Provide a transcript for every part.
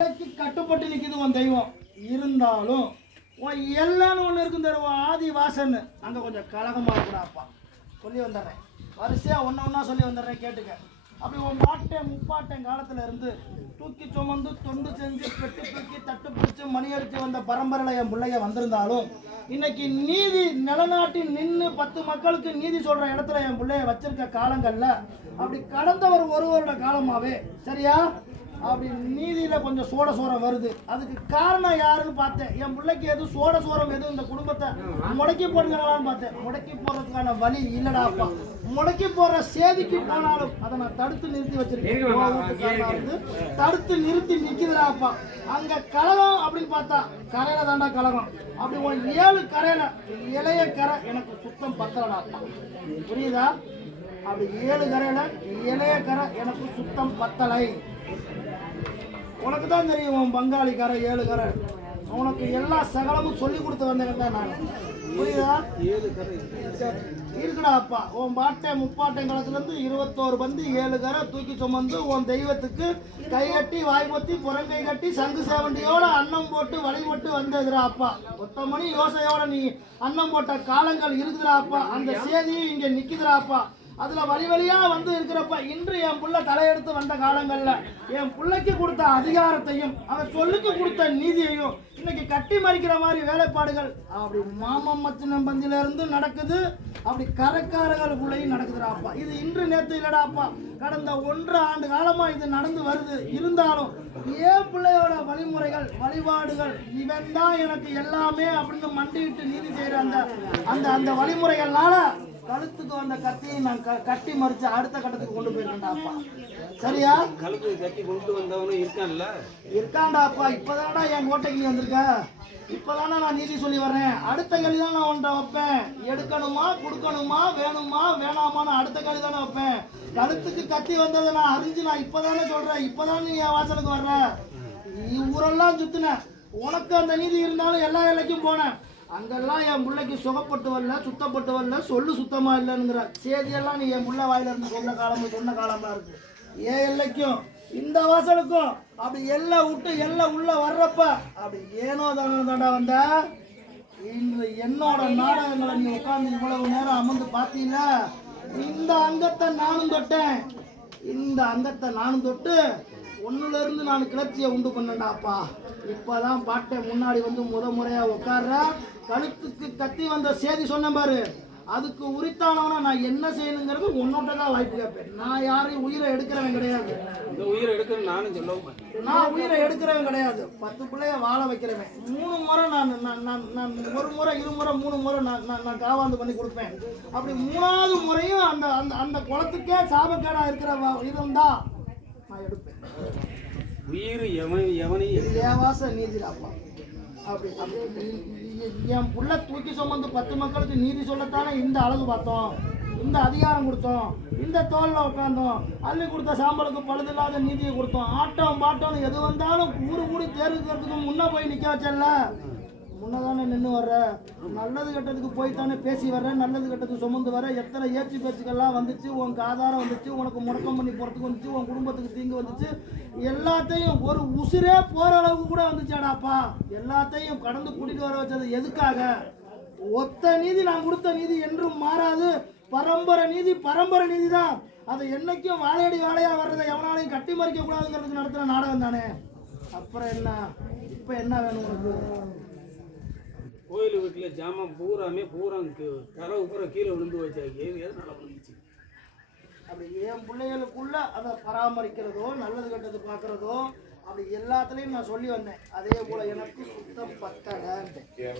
எல்லைக்கு கட்டுப்பட்டு நிற்கிது உன் தெய்வம். இருந்தாலும் உன் எல்லான்னு ஒன்று இருக்கும் தருவா ஆதி வாசன்னு அங்கே கொஞ்சம் கலகமாக இருக்கக்கூடாப்பா சொல்லி வந்துடுறேன். வரிசையாக ஒன்று ஒன்றா சொல்லி வந்துடுறேன் கேட்டுக்க. அப்படி உன் பாட்டேன் முப்பாட்டேன் காலத்தில் இருந்து தூக்கி சுமந்து தொண்டு செஞ்சு பெட்டு தூக்கி தட்டு பிடிச்சி மணி அடித்து வந்த பரம்பரையில் என் பிள்ளைய வந்திருந்தாலும் இன்னைக்கு நீதி நிலநாட்டி நின்று பத்து மக்களுக்கு நீதி சொல்கிற இடத்துல என் பிள்ளைய வச்சிருக்க காலங்களில் அப்படி கடந்த ஒரு ஒரு வருட காலமாகவே சரியா? அப்படி நீதியில கொஞ்சம் சோட சோரம் வருது. அதுக்கு காரணம் யாருன்னு பார்த்தேன். என் பிள்ளைக்கு எதுவும் சோட சோரம் எதுவும் இந்த குடும்பத்தை முடக்கி போடுங்களான்னு பார்த்தேன். முடக்கி போடுறதுக்கான வழி இல்லடா அப்பா. முடக்கி போடுற சேதிக்கு போனாலும் அதை நான் தடுத்து நிறுத்தி வச்சிருக்கேன். தடுத்து நிறுத்தி நிக்குதுடா அப்பா. அங்க கலகம் அப்படின்னு பார்த்தா கரையில தாண்டா கலகம். அப்படி ஒரு ஏழு கரையில இளைய கரை எனக்கு சுத்தம் பத்தலடா அப்பா. புரியுதா? அப்படி ஏழு கரையில இளைய கரை எனக்கு சுத்தம் பத்தலை. உனக்கு தான் தெரியும் உன் பங்காளிக்கார கரை ஏழு கரை உனக்கு எல்லா சகலமும் சொல்லி கொடுத்து வந்தேன் தான் நான். புரியுதா? இருக்குடா அப்பா. உன் பாட்டை முப்பாட்டை காலத்துலேருந்து இருபத்தோரு பந்து ஏழு கரை தூக்கி சுமந்து உன் தெய்வத்துக்கு கை கட்டி வாய் புறங்கை கட்டி சங்கு சேவண்டியோட அன்னம் போட்டு வழிபட்டு வந்ததுடா அப்பா. ஒத்த யோசையோட நீ அன்னம் போட்ட காலங்கள் இருக்குதுடா அப்பா. அந்த சேதியும் இங்கே நிற்குதுடா அப்பா. அதுல வழி வழியா வந்து இருக்கிறப்ப இன்று என் புள்ள தலையெடுத்து வந்த காலங்கள்ல என் புள்ளைக்கு கொடுத்த அதிகாரத்தையும் அவன் சொல்லுக்கு கொடுத்த நீதியையும் இன்னைக்கு கட்டி மறிக்கிற மாதிரி வேலைப்பாடுகள் அப்படி மாமம்மத்தின பந்தில இருந்து நடக்குது. அப்படி கரக்காரர்களுக்குள்ளேயும் நடக்குதுடாப்பா இது இன்று நேத்து இல்லடாப்பா கடந்த ஒன்று ஆண்டு காலமா இது நடந்து வருது. இருந்தாலும் ஏன் பிள்ளையோட வழிமுறைகள் வழிபாடுகள் இவன் தான் எனக்கு எல்லாமே அப்படின்னு மண்டிட்டு நீதி செய்யற அந்த அந்த அந்த வழிமுறைகள்னால கழுத்துக்கு வந்த கத்தியை நான் கட்டி மறிச்சு அடுத்த கட்டத்துக்கு கொண்டு போயிருக்கேன்டாப்பா சரியா? கழுத்து கட்டி கொண்டு வந்தவனும் இருக்கான்ல. இருக்காண்டாப்பா இப்பதானடா என் கோட்டைக்கு நீ வந்திருக்க. இப்பதானே நான் நீதி சொல்லி வர்றேன். அடுத்த கேள்வி தான் நான் உன்ட்ட வைப்பேன். எடுக்கணுமா கொடுக்கணுமா வேணுமா வேணாமான்னு அடுத்த கேள்வி தானே வைப்பேன். கழுத்துக்கு கத்தி வந்ததை நான் அறிஞ்சு நான் இப்பதானே சொல்றேன். இப்பதானே நீ என் வாசலுக்கு வர்ற. நீ ஊரெல்லாம் சுத்தின. உனக்கு அந்த நீதி இருந்தாலும் எல்லா எல்லைக்கும் போனேன். அங்கெல்லாம் என் பிள்ளைக்கு சுகப்பட்டு வரல சுத்தப்பட்டு வரல சொல்லு சுத்தமா இல்லைங்கிற சேதியெல்லாம் நீ என் புள்ள வாயில இருந்து சொன்ன காலம் சொன்ன காலமா இருக்கு. ஏன் எல்லைக்கும் இந்த வாசலுக்கும் அப்படி எல்லை விட்டு எல்லாம் உள்ள வர்றப்ப அப்படி ஏனோ தானோ தாண்டா வந்த? இன்று என்னோட நாடகங்களை நீ உட்கார்ந்து இவ்வளவு நேரம் அமர்ந்து பார்த்தீங்கள இந்த அங்கத்தை நானும் தொட்டேன். இந்த அங்கத்தை நானும் தொட்டு ஒண்ணுல இருந்து நான் கிளர்ச்சியை உண்டு பண்ணேன்டாப்பா. இப்பதான் பாட்டை முன்னாடி வந்து முத முறையா உட்கார்ற. கழுத்துக்கு கத்தி வந்த செய்தி சொன்னேன் பாரு. அதுக்கு உரித்தானவனா நான் என்ன செய்யணுங்கிறது உன்னோட்ட தான் வாய்ப்பு கேட்பேன். நான் யாரையும் உயிரை எடுக்கிறவன் கிடையாது. இந்த உயிரை எடுக்கணும் நானும் சொல்லவும் நான் உயிரை எடுக்கிறவன் கிடையாது. பத்து பிள்ளைய வாழ வைக்கிறவன். மூணு முறை நான் நான் நான் ஒரு முறை இருமுறை மூணு முறை நான் நான் நான் காவாந்து பண்ணி கொடுப்பேன். அப்படி மூணாவது முறையும் அந்த அந்த அந்த குளத்துக்கே சாபக்கேடா இருக்கிற இருந்தா நான் எடுப்பேன். உயிர் எவன் எவனையும் இது ஏவாச நீதிடாப்பா. அப்படி அப்படி. என் புள்ள தூக்கி சுமந்து பத்து மக்களுக்கு நீதி சொல்லத்தானே இந்த அழகு பார்த்தோம். இந்த அதிகாரம் கொடுத்தோம். இந்த தோலில் உட்காந்தோம் அள்ளி கொடுத்த சாம்பலுக்கு பழுதில்லாத நீதியை கொடுத்தோம். ஆட்டம் பாட்டம்னு எது வந்தாலும் ஊரு கூடி தேர்வுக்கிறதுக்கு முன்னே போய் நிற்க வச்சல முன்னதானே நின்று வர்ற? நல்லது கெட்டதுக்கு போய் தானே பேசி வர்ற? நல்லது கெட்டதுக்கு சுமந்து வர? எத்தனை ஏச்சு பேச்சுக்கெல்லாம் வந்துச்சு? உனக்கு ஆதாரம் வந்துச்சு உனக்கு முடக்கம் பண்ணி போகிறதுக்கு வந்துச்சு உன் குடும்பத்துக்கு தீங்கு வந்துச்சு. எல்லாத்தையும் ஒரு உசிரே போகிற அளவுக்கு கூட வந்துச்சாடாப்பா? எல்லாத்தையும் கடந்து கூட்டிகிட்டு வர வச்சது எதுக்காக? ஒத்த நீதி நான் கொடுத்த நீதி என்றும் மாறாது. பரம்பரை நீதி பரம்பரை நீதி தான் அதை என்னைக்கும் வாழையடி வாழையாக வர்றதை எவனாலையும் கட்டி மறிக்க கூடாதுங்கிறதுக்கு நடத்துகிற நாடகம் தானே அப்புறம் என்ன? இப்போ என்ன வேணும் உனக்கு? கோயில் வீட்டில் ஜாமான் பூராமே பூரா கதவு பூரா கீழே விழுந்து வச்சாங்க எது எதனால விழுந்துச்சு. அப்படி என் பிள்ளைகளுக்குள்ள அதை பராமரிக்கிறதோ நல்லது கெட்டது பார்க்கறதோ அப்படி எல்லாத்துலேயும் நான் சொல்லி வந்தேன். அதே போல எனக்கு சுத்தம் பத்தலை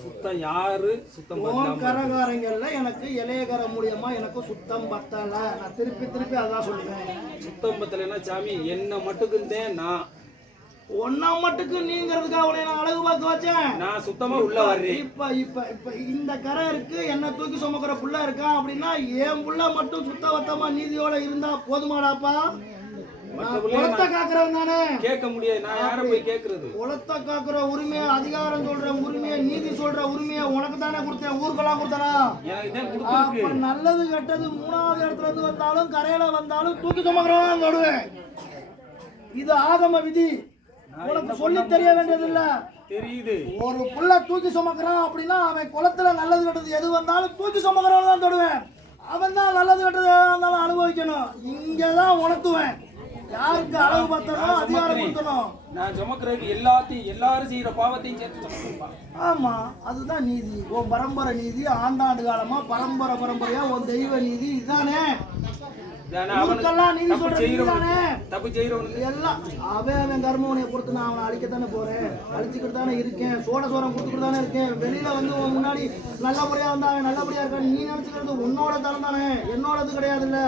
சுத்தம் யாரு? சுத்தம் கரகாரங்கள்ல எனக்கு இளையகர மூலியமா எனக்கு சுத்தம் பத்தலை. நான் திருப்பி திருப்பி அதான் சொல்லுவேன் சுத்தம் பத்தலைன்னா சாமி என்ன மட்டுக்குந்தேன் நான் ஒன்னா மட்டுக்கு நீங்கிறதுக்கு அவளை நான் அழகு பார்க்க வச்சேன். நான் சுத்தமா உள்ள வர்றேன். இப்ப இப்ப இப்ப இந்த கரை இருக்கு என்ன தூக்கி சுமக்கிற புள்ள இருக்கான் அப்படின்னா என் புள்ள மட்டும் சுத்தபத்தமா நீதியோட இருந்தா போதுமாடாப்பா? குளத்தை காக்குறவன் தானே? கேட்க முடியாது. நான் யாரை போய் கேட்கறது குளத்தை காக்குற உரிமையை அதிகாரம் சொல்ற உரிமையை நீதி சொல்ற உரிமையை உனக்கு தானே கொடுத்தேன். ஊருக்கெல்லாம் கொடுத்தனா? அப்ப நல்லது கெட்டது மூணாவது இடத்துல இருந்து வந்தாலும் கரையில வந்தாலும் தூக்கி சுமக்கிறவன் தொடுவேன். இது ஆகம விதி. உனக்கு சொல்லி தெரிய வேண்டியதில்ல. தெரியுது. ஒரு புள்ள தூக்கி சுமக்கிறான் அப்படின்னா அவன் குளத்துல நல்லது கெட்டது எது வந்தாலும் தூக்கி சுமக்கிறவன் தான் தொடுவேன். அவன் தான் நல்லது கெட்டது இருந்தாலும் அனுபவிக்கணும். இங்கே தான் உணர்த்துவேன். யாருக்கு அளவு பத்தணும் அதிகாரம் கொடுக்கணும். நான் சுமக்கிறதுக்கு எல்லாத்தையும் எல்லாரும் செய்யற பாவத்தையும் சேர்த்து ஆமா அதுதான் நீதி. உன் பரம்பரை நீதி ஆண்டாண்டு காலமா பரம்பரை பரம்பரையா உன் தெய்வ நீதி இதுதானே? தப்பு செய்யறவனுக்கு எல்லாம் அவன் அவன் கர்மவனையை பொறுத்து நான் அவனை அழிக்கத்தானே போறேன். அழிச்சுக்கிட்டு தானே இருக்கேன். சோட சோரம் கொடுத்துக்கிட்டு தானே இருக்கேன். வெளியில வந்து முன்னாடி நல்லபடியா வந்தா அவன் நல்லபடியா இருக்கான். நீ நினைச்சுக்கிறது உன்னோட தரம் தானே. என்னோடது கிடையாதுல்ல.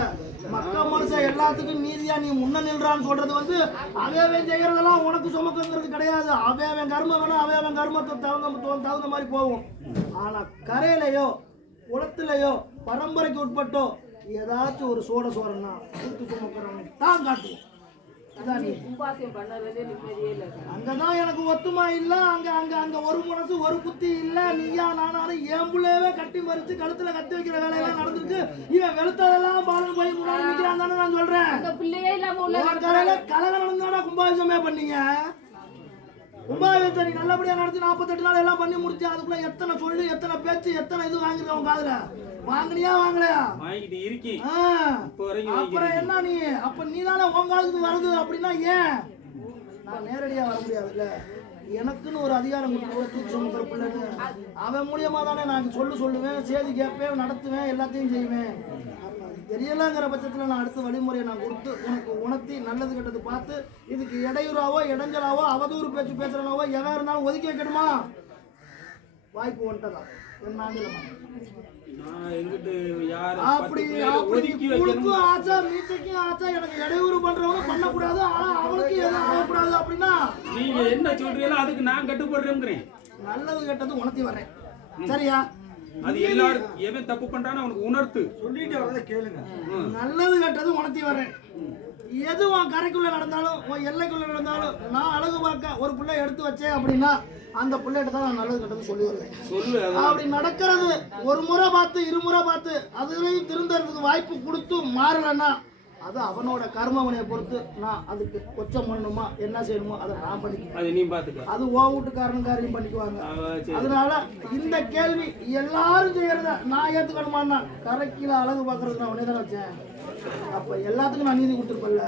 மக்கள் மனுஷன் எல்லாத்துக்கும் நீதியா நீ முன்ன நில்றான்னு சொல்றது வந்து அவன் செய்யறதெல்லாம் உனக்கு சுமக்குங்கிறது கிடையாது. அவன் அவன் கர்மம் வேணா அவன் அவன் கர்மத்தை தகுந்த தகுந்த மாதிரி போகும். ஆனா கரையிலையோ குளத்திலையோ பரம்பரைக்கு உட்பட்டோ ஏதாச்சும் ஒரு சோட சோரன்னா தூத்து சுமக்கிறவன் தான் காட்டுவோம். அங்கதான் எனக்கு ஒத்துமா இல்ல அங்க அங்க அங்க ஒரு மனசு ஒரு புத்தி இல்ல. நீயா நானாலும் என் புள்ளையவே கட்டி மறிச்சு கழுத்துல கத்தி வைக்கிற வேலையெல்லாம் நடந்திருக்கு. இவன் வெளுத்ததெல்லாம் பாலன் போய் முன்னாடி நிக்கிறான் தானே நான் சொல்றேன். கலகம் நடந்தாடா கும்பாபிஷமே பண்ணீங்க? கும்பாபிஷத்தை நீ நல்லபடியா நடத்தி நாற்பத்தெட்டு நாள் எல்லாம் பண்ணி முடிச்சு அதுக்குள்ள எத்தனை சொல்லு எத்தனை பேச்சு எத்தனை இது வாங்கிருக்க உன் காதுல? வாங்கினியா வாங்கலையா? வாங்கிட்டு இருக்கி அப்புறம் என்ன நீ? அப்ப நீ தானே உன் காலத்துக்கு வருது அப்படின்னா ஏன்? நான் நேரடியா வர முடியாதுல்ல. எனக்குன்னு ஒரு அதிகாரம் தூக்கி சுமக்கிற பிள்ளைன்னு அவன் மூலியமா தானே நான் சொல்லு சொல்லுவேன் செய்தி கேட்பேன் நடத்துவேன் எல்லாத்தையும் செய்வேன். தெரியலங்கிற பட்சத்தில் நான் அடுத்த வழிமுறையை நான் கொடுத்து உனக்கு உணர்த்தி நல்லது கெட்டது பார்த்து இதுக்கு இடையூறாவோ இடைஞ்சலாவோ அவதூறு பேச்சு பேசுறனாவோ எவன் இருந்தாலும் ஒதுக்கி வைக்கணுமா வாய்ப்பு என் நான் எங்கிட்டு யாரு அப்படி அப்படி ஆச்சா ஆச்சா எனக்கு இடையூறு பண்றவங்க பண்ணக்கூடாது ஆனா அவனுக்கு எதுவும் ஆகக்கூடாது அப்படின்னா நீங்க என்ன சொல்றீங்களோ அதுக்கு நான் கட்டுப்படுறேங்கிறேன். நல்லது கெட்டது உணர்த்தி வரேன் சரியா? அது எல்லாரும் எவன் தப்பு பண்றானோ அவனுக்கு உணர்த்து. சொல்லிட்டு வரதை கேளுங்க. நல்லது கெட்டது உணர்த்தி வரேன் எது உன் கரைக்குள்ள நடந்தாலும் உன் எல்லைக்குள்ள நடந்தாலும் நான் அழகு பார்க்க ஒரு பிள்ளை எடுத்து வச்சேன் அப்படின்னா அந்த பிள்ளைகிட்ட தான் நான் நல்லது கெட்டது சொல்லி வருவேன். சொல்லு அப்படி நடக்கிறது ஒரு முறை பார்த்து இருமுறை பார்த்து அதுலேயும் திருந்தறதுக்கு வாய்ப்பு கொடுத்து மாறலைன்னா அது அவனோட கர்மவனையை பொறுத்து நான் அதுக்கு கொச்சம் பண்ணணுமா என்ன செய்யணுமோ அதை நான் பண்ணிக்குவேன். அது ஓ வீட்டுக்காரனும் காரியம் பண்ணிக்குவாங்க. அதனால இந்த கேள்வி எல்லாரும் செய்யறத நான் ஏத்துக்கணுமான்னா கரைக்கில அழகு பார்க்கறதுக்கு நான் உடனே தானே வச்சேன். அப்ப எல்லாத்துக்கும் நான் நீதி கொடுத்துருப்பல்ல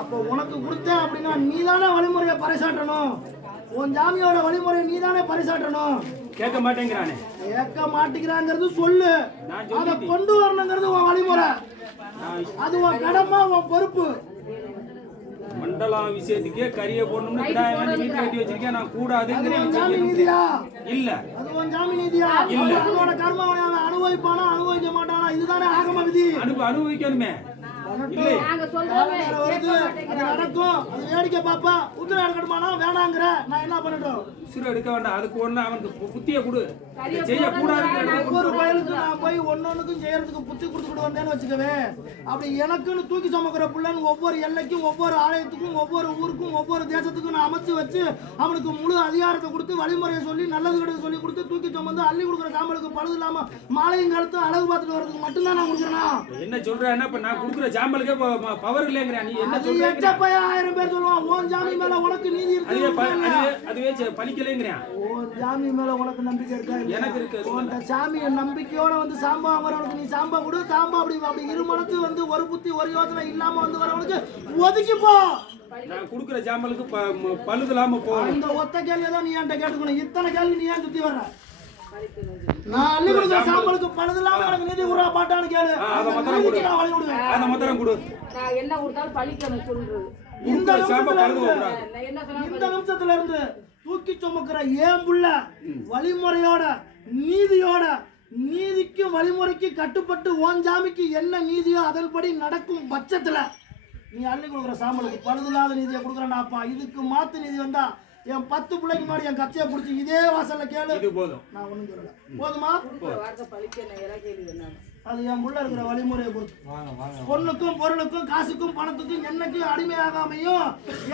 அப்ப உனக்கு கொடுத்தேன் அப்படின்னா நீ தானே வழிமுறையை பறைசாற்றணும். உன் ஜாமியோட வழிமுறையை நீ தானே பறைசாற்றணும். கேட்க மாட்டேங்கிறானே. கேட்க மாட்டேங்கிறாங்கிறது சொல்லு. அதை கொண்டு வரணுங்கிறது உன் வழிமுறை. அது உன் கடமை உன் பொறுப்பு. மண்டலம் விஷயத்துக்கே கறியை போடணும்னு கிடாய வாங்கி வீட்டுல கட்டி வச்சிருக்கேன் நான் நீதியா? இல்ல. அது உன் ஜாமி நீதியா? அவனோட கர்மவனை அவன் அனுபவிப்பானா? அனுபவிக்க மாட்டானா? இதுதானே ஆகம விதி. அனுபவ அனுபவிக்கணுமே. நடக்கும். அது வேடிக்கை பாப்பா. உத்தரவு எடுக்கணுமானா வேணாங்கிற. நான் என்ன பண்ணட்டும்? உசுறு எடுக்க வேண்டாம். அதுக்கு ஒண்ணு அவனுக்கு பு- புத்திய கொடு. இதை செய்யக்கூடாதுங்கிறது ஒவ்வொரு பயலுக்கும் நான் போய் ஒன்னொன்னுக்கும் செய்யறதுக்கு புத்தி கொடுத்துக்கிட்டு வந்தேன்னு வச்சுக்கவே அப்படி எனக்குன்னு தூக்கி சுமக்கிற பிள்ளைன்னு ஒவ்வொரு எல்லைக்கும் ஒவ்வொரு ஆலயத்துக்கும் ஒவ்வொரு ஊருக்கும் ஒவ்வொரு தேசத்துக்கும் நான் அமைச்சு வச்சு அவனுக்கு முழு அதிகாரத்தை கொடுத்து வழிமுறையை சொல்லி நல்லது கெட்டது சொல்லி கொடுத்து தூக்கி சுமந்து அள்ளி கொடுக்குற சாம்பலுக்கு பழுது இல்லாம மாலையும் கழுத்து அழகு பார்த்துட்டு வர்றதுக்கு மட்டும்தான் நான் கொடுக்குறேனா? என்ன சொல்றேன்னா இப்ப நான் கொடுக்குற சாம்பலுக்கே பவர் இல்லைங்கிற நீ என்ன சொல்ற ஆயிரம் பேர் சொல்லுவான் உன் ஜாமி மேல உனக்கு நீதி இருக்கு அதுவே பலிக்கலைங்கிறான் உன் ஜாமி மேல உனக்கு நம்பிக்கை இருக்கா? எனக்கு இருக்கு, உன்கிட்ட சாமி நம்பிக்கையோட வந்து சாம்பா வரவனுக்கு நீ சாம்பா கொடு சாம்பா அப்படி அப்படி இரு மனசு வந்து ஒரு புத்தி ஒரு யோசனை இல்லாம வந்து வரவனுக்கு ஒதுக்கி போ. நான் கொடுக்குற ம- பழுது இல்லாம போகணும் அந்த ஒத்த கேள்வியை தான் நீ என்கிட்ட கேட்டுக்கணும். இத்தனை கேள்வி நீ ஏன் சுத்தி வர்ற? நான் அள்ளி கொடுக்குற சாம்பலுக்கு பழுது இல்லாம எனக்கு நீதி உரா பாட்டான்னு கேளு. ஆ, அதை அந்த மொத்தம் நீதிக்கு நான் வழி விடுவேன் அந்த மொத்தம் கொடு. நான் என்ன கொடுத்தாலும் பழிக்கணும் சொல்றது. இந்த இந்த நிமிஷத்துல இருந்து தூக்கி சுமக்கிற ஏன் புள்ள வழிமுறையோட நீதியோட நீதிக்கு வழிமுறைக்கு கட்டுப்பட்டு ஓன் ஜாமிக்கு என்ன நீதியோ அதன்படி நடக்கும் பட்சத்துல நீ அள்ளி கொடுக்குற சாம்பலுக்கு பழுதில்லாத நீதியை கொடுக்குறேன்னாப்பா இதுக்கு மாத்து நீதி வந்தா என் பத்து பிள்ளைக்கு முன்னாடி என் கச்சையை பிடிச்சி இதே வாசல்ல கேளு. இது போதும். நான் ஒண்ணும் சொல்லல. போதுமா? அது என் புள்ள இருக்கிற வழிமுறையை பொறுத்து. வாங்க வாங்க பொண்ணுக்கும் பொருளுக்கும் காசுக்கும் பணத்துக்கும் என்னைக்கும் அடிமையாகாமையும்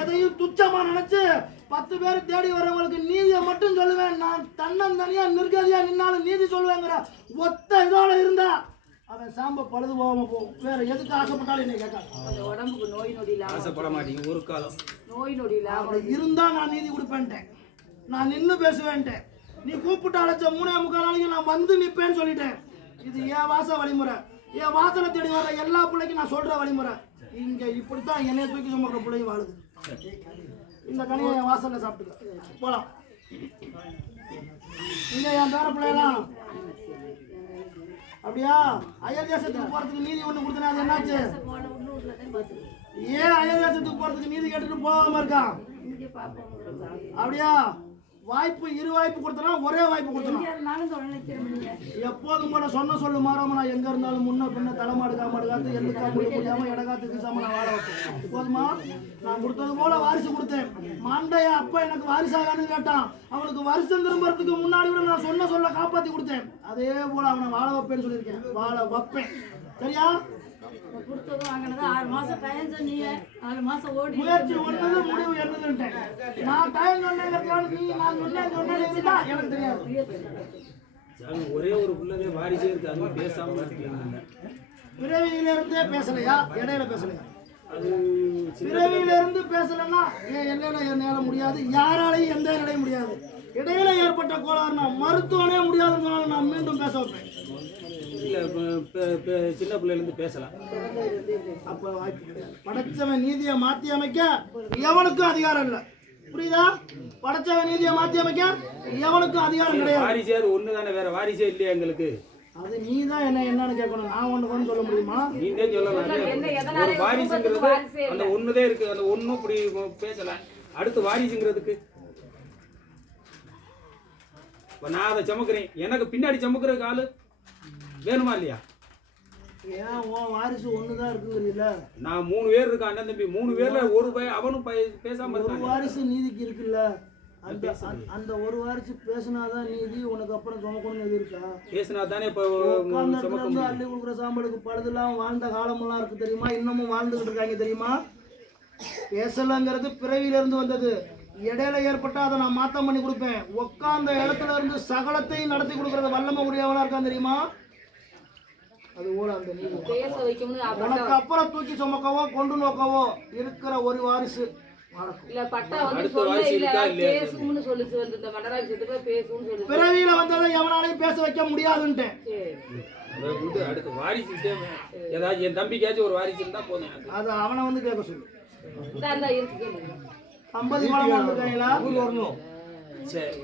எதையும் துச்சமா நினைச்சு பத்து பேர் தேடி வரவங்களுக்கு நீதியை மட்டும் சொல்லுவேன். நான் தன்னந்தனியா நிர்கதியா நின்னாலும் நீதி சொல்லுவேங்கிற ஒத்த இதோட இருந்தா அவன் சாம்ப பழுது போகாம போகும் வேற எதுக்கு ஆசைப்பட்டாலும் என்னை கேட்காது. அந்த உடம்புக்கு நோய் நொடி இல்லாம ஆசைப்பட மாட்டீங்க ஒரு காலம். நோய் நொடி இல்லாம அப்படி இருந்தா நான் நீதி கொடுப்பேன்ட்டேன். நான் நின்று பேசுவேன்ட்டேன். நீ கூப்பிட்டு அழைச்ச மூணே முக்கால் நாளைக்கு நான் வந்து நிப்பேன்னு சொல்லிட்டேன். இது என் வாச வழிமுறை. என் வாசலை தேடி வர எல்லா பிள்ளைக்கும் நான் சொல்ற வழிமுறை. இங்க இப்படித்தான் என்னைய தூக்கி சுமக்கிற பிள்ளைங்க வாழுது. இந்த கனியை என் வாசல்ல சாப்பிட்டுக்க. போலாம். இங்க என் பேர பிள்ளைலாம் அப்படியா? அயல் தேசத்துக்கு போறதுக்கு நீதி ஒண்ணு கொடுத்தனா அது என்னாச்சு? ஏன் அயல் தேசத்துக்கு போறதுக்கு நீதி கேட்டுட்டு போகாம இருக்கான் அப்படியா? வாய்ப்பு இரு வாய்ப்பு கொடுத்தனா ஒரே வாய்ப்பு கொடுத்தனா. எப்போதும் கூட சொன்ன சொல்லு மாறாம நான் எங்க இருந்தாலும் முன்ன பின்ன தலைமாடு காமாடு காத்து எள்ளுக்கா முடிய முடியாம இடகாத்து வீசாம நான் வாழ வைப்பேன். போதுமா நான் கொடுத்தது போல வாரிசு கொடுத்தேன். மாண்டைய அப்பா எனக்கு வாரிசாகான்னு கேட்டான். அவனுக்கு வருஷம் திரும்புறதுக்கு முன்னாடி கூட நான் சொன்ன சொல்ல காப்பாத்தி கொடுத்தேன். அதே போல அவனை வாழ வைப்பேன்னு சொல்லியிருக்கேன். வாழ வைப்பேன். சரியா? கொடுத்ததும் வாங்கினதும் ஆறு மாசம் டைம் சொன்னீங்க. நாலு மாசம் ஓடி முயற்சி ஒண்ணது முடிவு என்னதுன்ட்டேன். நான் டைம் சொன்னேன் நீ நான் சொன்னேன் சொன்னேன் எனக்கு தெரியாது. ஒரே ஒரு பிள்ளைங்க வாரிசே இருக்கு. அதுவும் பேசாம பிறவியில இருந்தே பேசலையா? இடையில பேசலையா? அது சின்ன பிறவியில இருந்து பேசலன்னா என் எல்லையில என்னால முடியாது. யாராலையும் எந்த நிலையும் முடியாது. இடையில ஏற்பட்ட கோளாறுனா மருத்துவனே முடியாதுன்னு சொன்னாலும் நான் மீண்டும் பேச வைப்பேன். சின்ன பிள்ளைல இருந்து பேசலாம். அப்ப வாய்ப்பு கிடையாது. படைச்சவன் நீதியை மாத்தி அமைக்க எவனுக்கும் அதிகாரம் இல்லை. புரியுதா? படைச்சவன் நீதியை மாத்தி அமைக்க எவனுக்கும் அதிகாரம் கிடையாது. வாரிசே அது ஒண்ணு தானே வேற வாரிசே இல்லையா எங்களுக்கு? அது நீ தான் என்ன என்னன்னு கேட்கணும். நான் ஒன்று சொல்ல முடியுமா? நீங்களே சொல்லலாம். என்ன எதனால ஒரு வாரிசுங்கிறது. அந்த ஒண்ணுதே இருக்கு. அந்த ஒண்ணும் இப்படி பேசல. அடுத்து வாரிசுங்கிறதுக்கு இப்ப நான் அதை சமக்கிறேன். எனக்கு பின்னாடி சமக்கிறதுக்கு ஆளு வேணுமா இல்லையா? ஏன் உன் வாரிசு ஒன்று தான் இருக்குங்கிறீல்ல? நான் மூணு பேர் இருக்கேன் அண்ணன் தம்பி. மூணு பேர்ல ஒரு பையன் அவனும் பைய- பேசாம ஒரு வாரிசு நீதிக்கு இருக்குல்ல? அந்த அந்த- ஒரு வாரிசு பேசினாதான் நீதி உனக்கு அப்புறம் சுமக்கணும் நீதி இருக்கா? பேசினா தானே இப்போ அள்ளி கொடுக்குற சாம்பலுக்கு பழுதுலாம் வாழ்ந்த காலமெல்லாம் இருக்கு தெரியுமா? இன்னமும் வாழ்ந்துகிட்டு இருக்காங்க தெரியுமா? பேசலங்கிறது பிறவியில இருந்து வந்தது. இடையில ஏற்பட்டா அதை நான் மாத்தம் பண்ணி கொடுப்பேன். உட்கார்ந்த இடத்துல இருந்து சகலத்தையும் நடத்தி கொடுக்கறது வல்லம உரியவனா இருக்கான் தெரியுமா? அது போல அந்த உனக்கு அப்புறம் தூக்கி சுமக்கவோ கொண்டு நோக்கவோ இருக்கிற ஒரு வாரிசு பிறவியில வந்ததை எவனாலையும் பேச வைக்க அடுத்து வாரிசு தேவை ஏதாச்சும் என் தம்பிக்காச்சும் ஒரு வாரிசு இருந்தா போதும் அது அவனை வந்து கேட்க சொல்லு. ஐம்பது கோலமா இருக்காங்களா வரணும். சரி.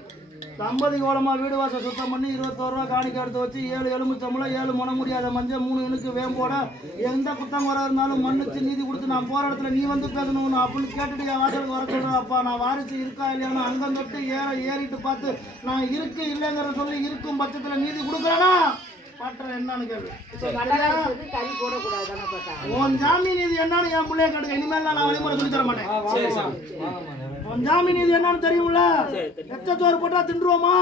தம்பதி கோலமா வீடு வாசல் சுத்தம் பண்ணி இருபத்தோரு ரூபா காணிக்கை எடுத்து வச்சு ஏழு தமிழ் ஏழு முனை முடியாத மஞ்சள் மூணு இனுக்கு வேம்போட. எந்த குத்தம் வர இருந்தாலும் மன்னிச்சு நீதி கொடுத்து நான் போற இடத்துல நீ வந்து பேசணும் அப்படின்னு கேட்டுட்டு என் வாசலுக்கு வர சொல்றேன். அப்பா நான் வாரிசு இருக்கா இல்லையான்னு அங்கம் தொட்டு ஏற ஏறிட்டு பார்த்து நான் இருக்கு இல்லைங்கிறத சொல்லி இருக்கும் பட்சத்துல நீதி கொடுக்குறேனா? பற்ற என்னன்னு கேள்வி உன் ஜாமீன் நீதி என்னன்னு என் பிள்ளைய கேட்டுக்க. இனிமேல் நான் வழிமுறை சொல்லி தர மாட்டேன். சரி சாமி உன் ஜாமீன் நீதி என்னன்னு தெரியும்ல? எச்சத்தோறு போட்டா தின்றுவோமா?